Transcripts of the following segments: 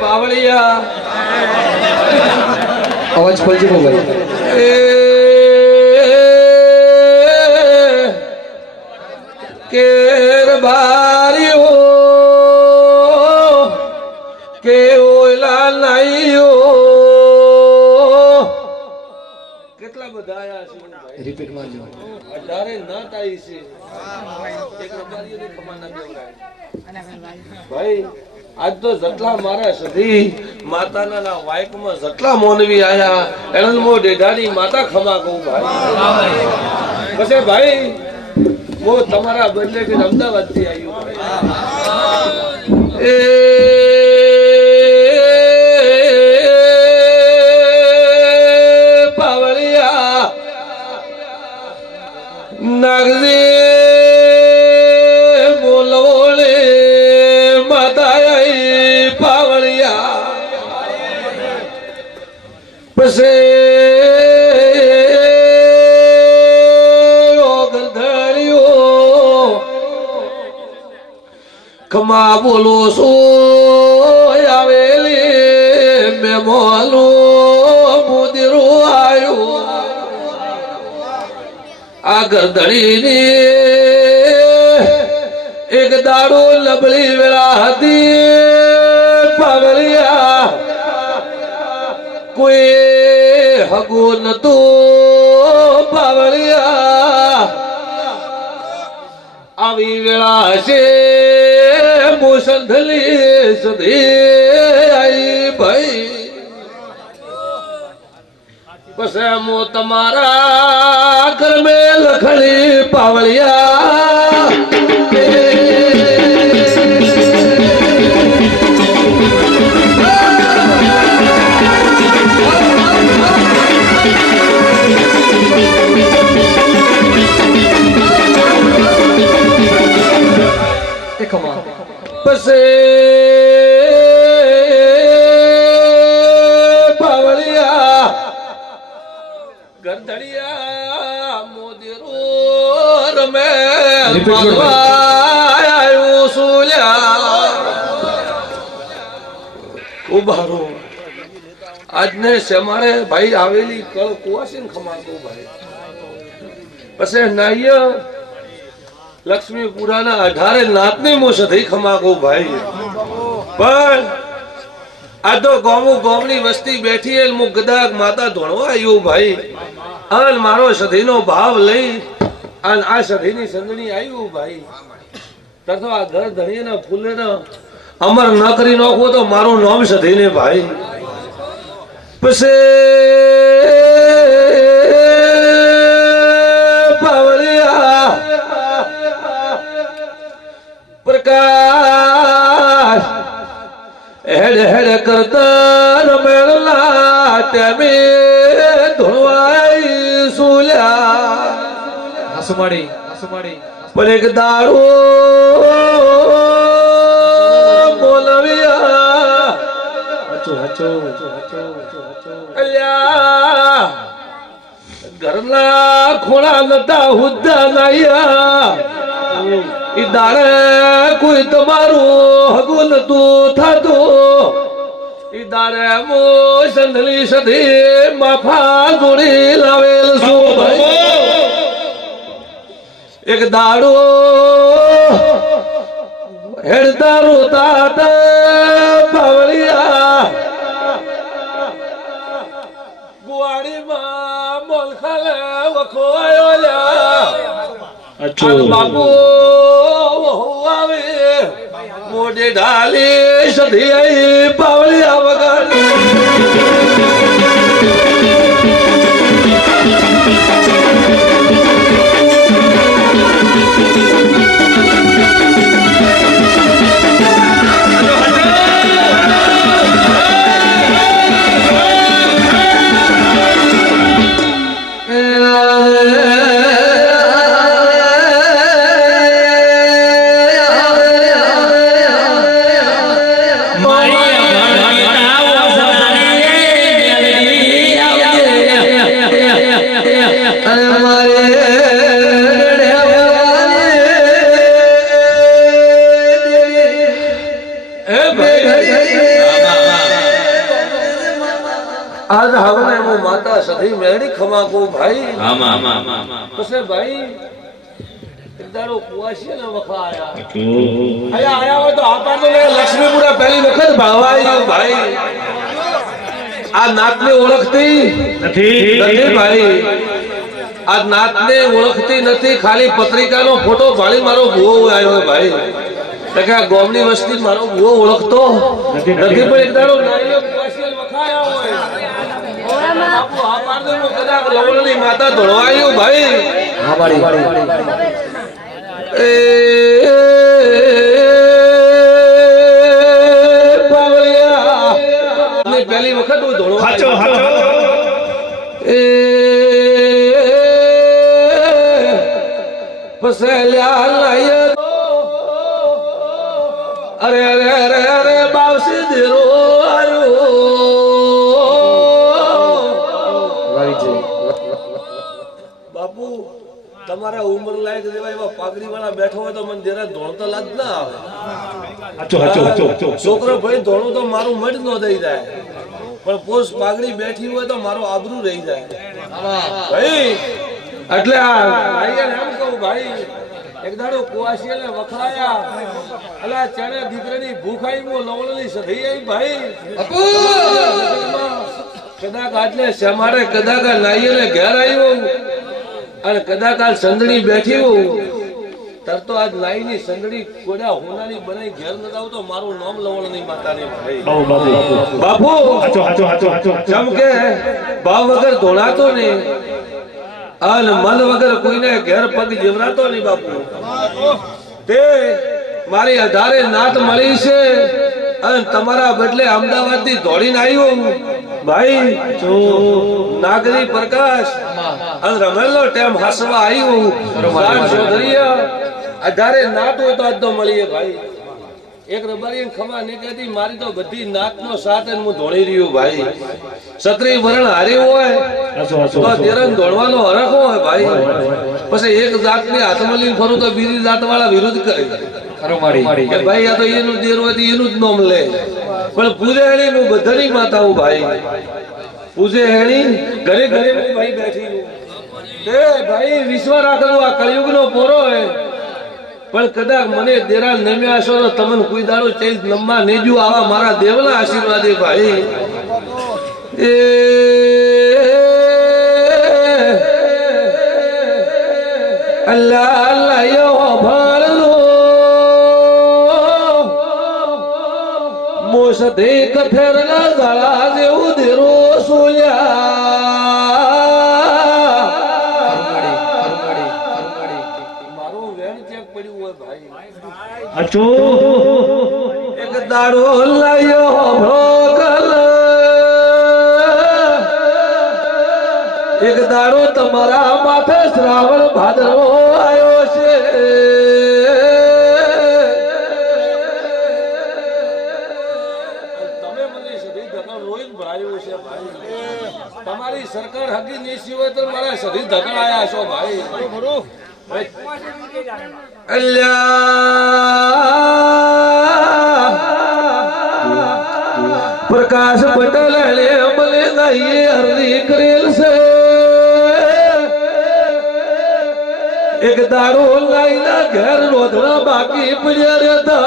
પાવળિયા અવાજ ખોલજો ભાઈ. કેર બારીઓ કે ઓલા નાઈઓ કેટલા બધા આયા છે રિપીટ મારજો. 18 નાત આવી છે. એક રબારીઓની ખમા ના દેવરાય ભાઈ. આજ તો જેટલા મારા સધી માતાના વાયકમાં જેટલા મોનવી આયા એનલ મો ડેડાની માતા ખમા કહું ભાઈ. પછી ભાઈ હું તમારા બદલે કે અમદાવાદ થી આવ્યો ભાઈ. પાવળિયા નાગજી ખમા બોલો છો આવેલી મેમોલો મુદિરો આવ્યો આ ગરદડીની એક દાડો લબડી વેળા હતી. પાવળિયા કોઈ હગો નતો. પાવળિયા આવી વેળા છે મોસંધલી સુધી આઈ ભાઈ. બસ મો તમારા ઘર મે લખણી પાવળિયા. પાવળિયા ગરદડિયા મોદીરો રમે આવ્યું સુલ્યા ઉભારો આજને સેમારે ભાઈ આવેલી કળ કુવાસી ખમાતો ભાઈ. પછી નાય લક્ષ્મીપુરાના 18 નાતની મોસ થઈ ખમાકો ભાઈ. પણ આ તો ગોમની વસ્તી બેઠી એ હું ગદાક માતા ધોણવા આવ્યો ભાઈ. અને મારો સધીનો ભાવ લઈ અને આ સધીની સંદણી આવ્યું ભાઈ. તથો આ ઘર ધણીના ફૂલેના અમર ન કરી નાખો તો મારું નામ સધીને ભાઈ. પછી પ્રકાશ હેડ હેડ કરતા રમેલા તેમે ધોવાઈ સુલ્યા. હસુમાડી પણ એક દાડો બોલવ્યા અલ્યા ઘરના ખોળા નતા હુદ્દા નાયા. ઈ દાડે કોઈ તમારું હગું નતું થતું. ઈ દાડે મો સંધલી સધી માફા જોડી લાવેલ છું ભાઈ. એક દાડો હેડતા રોતા પાવળિયા ગુવાડીમાં મોલખાલે વખો આવ્યો લ્યા. બાપુ આવે મોઢે ઢાલી સધી આઈ પાવળિયા વગાડી. મારી આજ હવે હું માતા સધી મેળી ખમાકો ભાઈ પછી ભાઈ એક દાડો કુવાસી ને વખા આયા હોય તો આપા તો લક્ષ્મીપુરા પહેલી વખત ભાવા આવ્યો ભાઈ આ નાતને ઓળખતી નથી ભાઈ આ નાતને ઓળખતી નથી ખાલી પત્રિકાનો ફોટો ભાળી મારો ભૂવો આવ્યો ભાઈ કે આ ગોમની વસ્તી મારો ભૂવો ઓળખતો નથી પણ એક દાડો નારીઓ કુવાસી વખાયા હોય બાપુ આ પારદે નો કદાચ લવણની માતા ધોળવાયો ભાઈ એ પાવળિયા ને પહેલી વખત હું ધોળવાયો એ પસેલ્યા લાયો અરે અરે અરે અરે બાવસી દેરો આયો બાપુ તમારા ઉંમર લાયક જેવા એવા પાઘડી વાળા બેઠો હોય તો મને જરા ધોળતા લાજ ના આવે છોકરો ભાઈ ધોળું તો મારું મઢ નો દઈ જાય પણ પોસ પાઘડી બેઠી હોય તો મારો આબરૂ રહી જાય ભાઈ એટલે એમ કહું ભાઈ એક દાડો કુવાસીને વખરાયા અલા ચારે દીકરાની ભૂખાઈ મો લવણની સધી આવી ભાઈ કદાચ આટલે સમારે કદાચ નાઈને ઘેર આવ્યો અને કદાચ આ સંદડી બેઠી હોઉં તર તો આજ નાઈની સંદડી કોડા હોનાની બનાવી ઘેર ન જાવ તો મારું નામ લવણની માતાની ભાઈ બાપુ જેમ કે ભાવ વગર ધોળાતો ને અને મન વગર કોઈને ઘેર પગ જીવરાતો નહીં બાપુ તે મારી આધારે નાત મળી છે અને તમારા બદલે અમદાવાદ થી દોડીને આવ્યો ભાઈ નાગરી પ્રકાશ અને રમેલો ટેમ હસવા આવ્યું આધારે નાત હોય તો આજ તો મળીએ ભાઈ એક રબારી ખમા ને કહેતી મારી તો બધી નાતનો સાથ હું ધોળી રહ્યો ભાઈ ક્ષત્રિય વરણ હારી હોય તો તેરન ધોળવાનો હરખ હોય ભાઈ પછી એક જાતની હાથમાં લઈને ફરું તો બીજી જાત વાળા વિરોધ કરે કે ભાઈ આ તો એનું દેર હોય એનું જ નામ લે પણ પૂજે હેણી હું બધાની માતા હું ભાઈ પૂજે હેણી ઘરે ઘરે હું ભાઈ બેઠી તે ભાઈ વિશ્વ રાખેલું આ કળિયુગનો પોરો હે પણ કદાચ મને દેરા નમ્યા છો તો તમને કોઈ દાડો ચેન્જ નમવા નેજુ આવા મારા દેવના આશીર્વાદે ભાઈ એ અલ્લાહ અલ્લાહ યો ભાળલો મોસદે કફેરના ઝાડા જેવું દેરો સોયા એક દાડો લાયો ભોગલ એક દાડો તમારા માથે શ્રાવણ ભાદરવો આવ્યો છે તમે મને સધી ધકડ રોઈ ભરાયું છે ભાઈ તમારી સરકાર હકી નીસી હોય તો મારા સધી ધકડ આયા છો ભાઈ પ્રકાશ પટેલ મને ગાઈએ અરજી કરેલ છે એક દાડો લાઈના ઘેર રોધણા બાકી પડ્યા રહેતા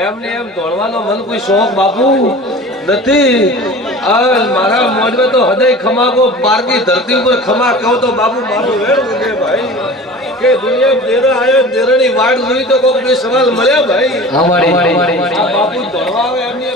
એમને એમ દોડવાનો મન કોઈ શોખ બાપુ નથી મારા મોઢવે તો હૃદય ખમાકો પારકી ધરતી ઉપર ખમા કહો તો બાબુ મારું વેણ ઉગે ભાઈ કે દુનિયા દેરા આયો દેરાની વાડ જોઈ તો કોઈ સવાલ મળ્યા ભાઈ બાપુ દોડવા આવે એમની